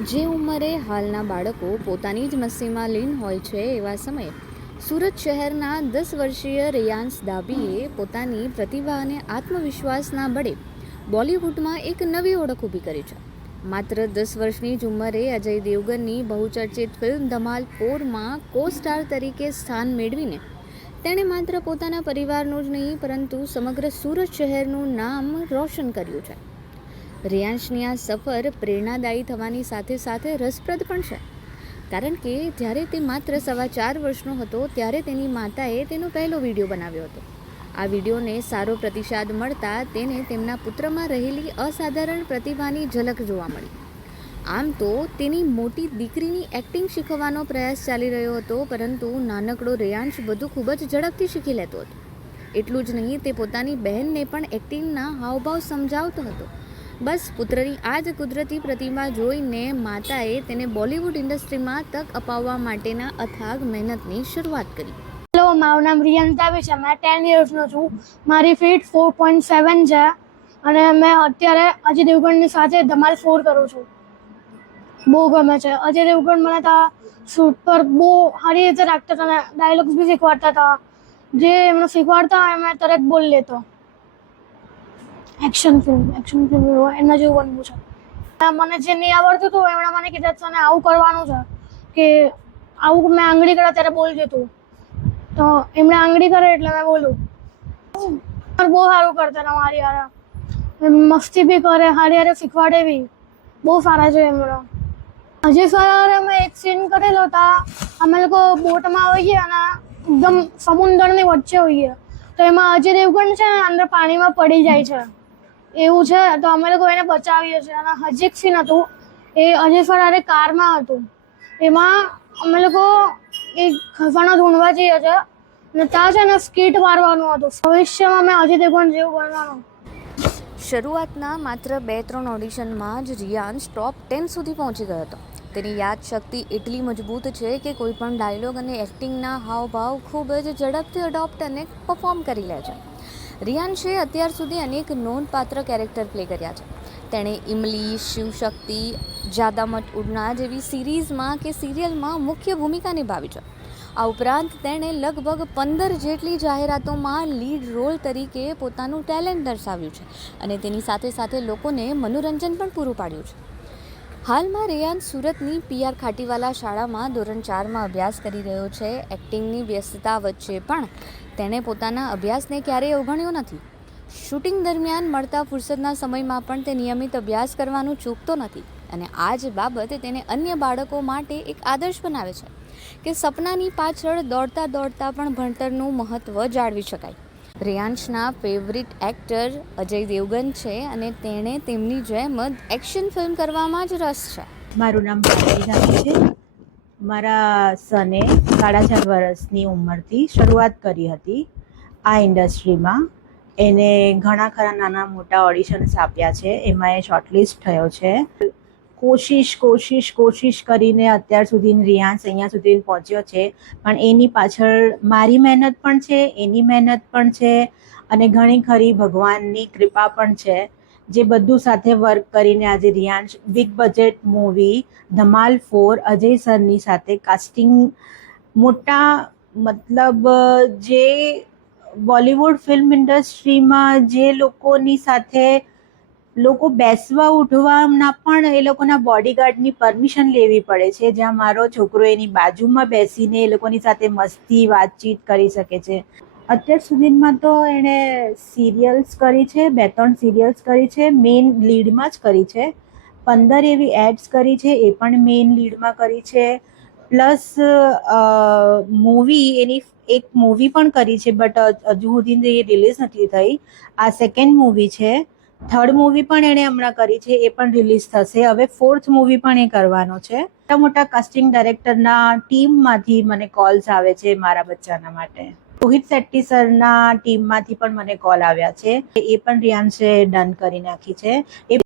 જે ઉંમરે હાલના બાળકો પોતાની જ મસ્તીમાં લીન હોય છે એવા સમયે સુરત શહેરના 10 વર્ષીય રેયાન્સ દાબીએ પોતાની પ્રતિભા અને આત્મવિશ્વાસના બળે બોલિવૂડમાં એક નવી ઓળખ ઊભી કરી છે. માત્ર 10 વર્ષની જ ઉંમરે અજય દેવગનની બહુચર્ચિત ફિલ્મ ધમાલ 4માં કો-સ્ટાર તરીકે સ્થાન મેળવીને તેણે માત્ર પોતાના પરિવારનું જ નહીં પરંતુ સમગ્ર સુરત શહેરનું નામ રોશન કર્યું છે. રેયાન્સની આ સફર પ્રેરણાદાયી થવાની સાથે સાથે રસપ્રદ પણ છે, કારણ કે જ્યારે તે માત્ર 4.25 વર્ષનો હતો ત્યારે તેની માતાએ તેનો પહેલો વિડીયો બનાવ્યો હતો. આ વિડીયોને સારો પ્રતિસાદ મળતા તેને તેમના પુત્રમાં રહેલી અસાધારણ પ્રતિભાની ઝલક જોવા મળી. આમ તો તેની મોટી દીકરીની એક્ટિંગ શીખવવાનો પ્રયાસ ચાલી રહ્યો હતો, પરંતુ નાનકડો રેયાન્સ બધું ખૂબ જ ઝડપથી શીખી લેતો હતો. એટલું જ નહીં, તે પોતાની બહેનને પણ એક્ટિંગના હાવભાવ સમજાવતો હતો. બસ પુત્રની આ જ કુદરતી પ્રતિભા જોઈને માતાએ તેને બોલિવૂડ ઇન્ડસ્ટ્રીમાં તક અપાવવા માટેના અથાગ મહેનતની શરૂઆત કરી. હેલો, મારું નામ રિયાન્સ દાબી છે. મેં 10 યર્સનો છું. મારી ફીટ 4.7 છે અને મેં અત્યારે અજય દેવગણની સાથે ધમાલ 4 કરું છું. બહુ ગમે છે. અજય દેવગણ મને તો શૂટ પર બહુ સારી રીતે રાખતા હતા અને ડાયલોગ્સ બી શીખવાડતા હતા. જે એમને શીખવાડતા હોય મેં તરત બોલી લેતો. એક્શન ફિલ્મ એના જેવું બનવું છે. મને જે નહીં આવડતું હતું એમણે મને કીધું તને આવું કરવાનું છે, કે આવું મેં આંગળી કરે ત્યારે બોલજે તું. તો એમણે આંગળી કરે એટલે મેં બોલું. બહુ સારું કરતા હતા મારી હારે. મસ્તી બી કરે, હારી હારે શીખવાડે બી. બહુ સારા છે એમનો. અજય સર અમે એક સીન કરેલો હતા. અમે લોકો બોટમાં હોઈએ અને એકદમ સમુદ્રની વચ્ચે હોઈએ, તો એમાં અજય દેવગણ છે ને અંદર પાણીમાં પડી જાય છે. એવું છે તો અમે લોકો એને બચાવીએ છીએ. અને હજી એક સીન હતું, એ અજય સર હારે કારમાં હતું. એમાં અમે લોકો એક ખજાનો ઢૂંઢવા જઈએ છીએ અને ત્યાં છે ને સ્કીટ મારવાનું હતું. ભવિષ્યમાં મેં અજય દેવગણ જેવું બનવાનું. શરૂઆતના માત્ર 2-3 ઓડિશનમાં જ રિયાન્સ ટોપ 10 સુધી પહોંચી ગયો હતો. તેની યાદશક્તિ એટલી મજબૂત છે કે કોઈપણ ડાયલોગ અને એક્ટિંગના હાવભાવ ખૂબ જ ઝડપથી અડોપ્ટ અને પરફોર્મ કરી લે છે. રિયાન્સે અત્યાર સુધી અનેક નોંધપાત્ર કેરેક્ટર પ્લે કર્યા છે. તેણે ઇમલી, શિવશક્તિ, જ્યાદા મત ઉડના જેવી સિરીઝમાં કે સિરિયલમાં મુખ્ય ભૂમિકા નિભાવી છે. આ ઉપરાંત તેણે લગભગ 15 જેટલી જાહેરાતોમાં લીડ રોલ તરીકે પોતાનું ટેલેન્ટ દર્શાવ્યું છે અને તેની સાથે સાથે લોકોને મનોરંજન પણ પૂરું પાડ્યું છે. હાલમાં રેયાન્સ સુરતની PR ખાટીવાલા શાળામાં ધોરણ 4માં અભ્યાસ કરી રહ્યો છે. એક્ટિંગની વ્યસ્તતા વચ્ચે પણ તેણે પોતાના અભ્યાસને ક્યારેય અવગણ્યો નથી. શૂટિંગ દરમિયાન મળતા ફુરસદના સમયમાં પણ તે નિયમિત અભ્યાસ કરવાનું ચૂકતો નથી અને આ જ બાબત તેને અન્ય બાળકો માટે એક આદર્શ બનાવે છે કે સપનાની પાછળ દોડતા દોડતા પણ ભણતરનું મહત્ત્વ જાળવી શકાય. રેયાન્સના ફેવરિટ એક્ટર અજય દેવગન છે અને તેણે તેમની જેમ જ એક્શન ફિલ્મ કરવામાં જ રસ છે. મારું નામ ભાવના છે. મારા સને 4.5 વર્ષની ઉંમરથી શરૂઆત કરી હતી આ ઇન્ડસ્ટ્રીમાં. એને ઘણા ખરા નાના મોટા ઓડિશન્સ આપ્યા છે, એમાં એ શોર્ટલિસ્ટ થયો છે. કોશિશ કરીને અત્યાર સુધી રિયાન્સ અહીંયા સુધી પહોંચ્યો છે. પણ એની પાછળ મારી મહેનત પણ છે, એની મહેનત પણ છે અને ઘણી ખરી ભગવાનની કૃપા પણ છે, જે બધું સાથે વર્ક કરીને આજે રિયાન્સ બિગ બજેટ મૂવી ધમાલ 4 અજય સરની સાથે કાસ્ટિંગ મોટા મતલબ જે બોલિવૂડ ફિલ્મ ઇન્ડસ્ટ્રીમાં જે લોકોની સાથે લોકો બેસવા ઉઠવાના પણ એ લોકોના બોડીગાર્ડની પરમિશન લેવી પડે છે, જ્યાં મારો છોકરો એની બાજુમાં બેસીને એ લોકોની સાથે મસ્તી વાતચીત કરી શકે છે. અત્યાર સુધીમાં તો એણે સિરિયલ્સ કરી છે, 2-3 સિરિયલ્સ કરી છે, મેઇન લીડમાં જ કરી છે. 15 એવી એડ્સ કરી છે, એ પણ મેઇન લીડમાં કરી છે. પ્લસ મૂવી એની એક મૂવી પણ કરી છે, બટ હજુ સુધી એ રિલીઝ નથી થઈ. આ સેકન્ડ મૂવી છે. 3rd મૂવી પણ એણે હમણાં કરી છે, એ પણ રિલીઝ થશે. હવે 4th મૂવી પણ એ કરવાનો છે. મોટા મોટા કાસ્ટિંગ ડાયરેક્ટરના ટીમમાંથી મને કોલ્સ આવે છે મારા બચ્ચાના માટે. રોહિત શેટ્ટી સરના ટીમમાંથી પણ મને કોલ આવ્યા છે. એ પણ રિયાન્સે ડન કરી નાખી છે. એ